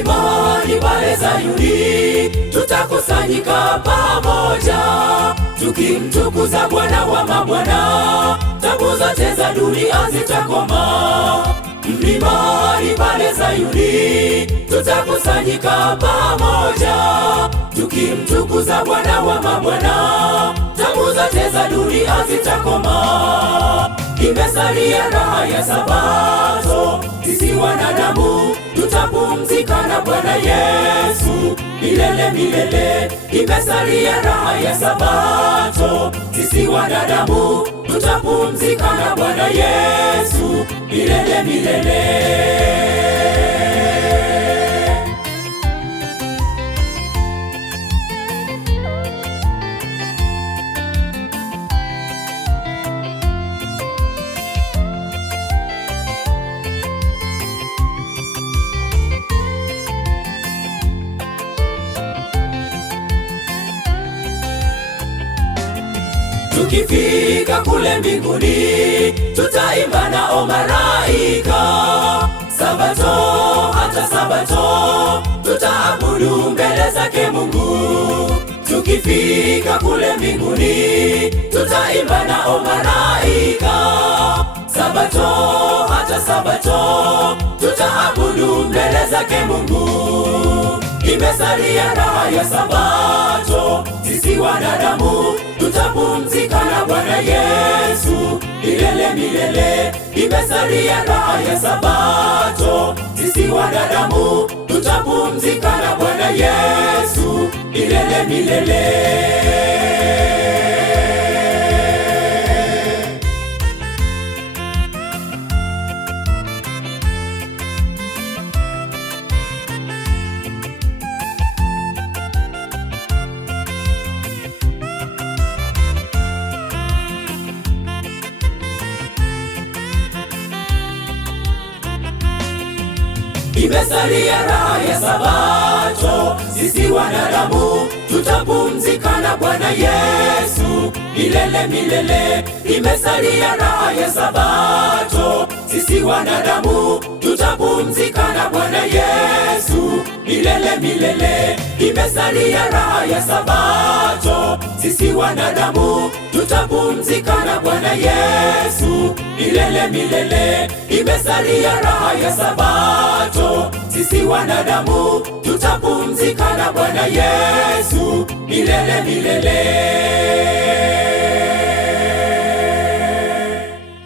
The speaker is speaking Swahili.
Mlimani pale Sayuni tutakusanyika pamoja, tukimtukuza Bwana wa mabwana, tabu zote za dunia zitakoma. Mlimani pale Sayuni tutakusanyika pamoja, tukimtukuza Bwana wa mabwana, tabu zote za dunia zitakoma. Imesalia raha ya Sabato, sisi wanadamu tutapumzika na Bwana Yesu milele milele. Imesalia raha ya Sabato, sisi wanadamu tutapumzika na Bwana Yesu milele milele. Tukifika kule mbinguni tutaimba nao malaika. Sabato hata Sabato tutaabudu mbele zake Mungu. Tukifika kule mbinguni tutaimba nao malaika. Sabato hata Sabato tutaabudu mbele zake Mungu. Imesalia raha ya Sabato, sisi wanadamu tutapumzika na Bwana Yesu milele milele. Imesalia raha ya Sabato, sisi wanadamu tutapumzika na Bwana Yesu milele milele. Imesalia raha ya Sabato, sisi wanadamu tutapumzika na Bwana Yesu milele milele. Imesalia raha ya Sabato, sisi wanadamu tutapumzika na Bwana Yesu milele milele. Imesalia raha ya Sabato, sisi wanadamu tutapumzika na Bwana Yesu milele milele. Imesalia raha ya Sabato, sisi wanadamu tutapumzika na Bwana Yesu milele milele.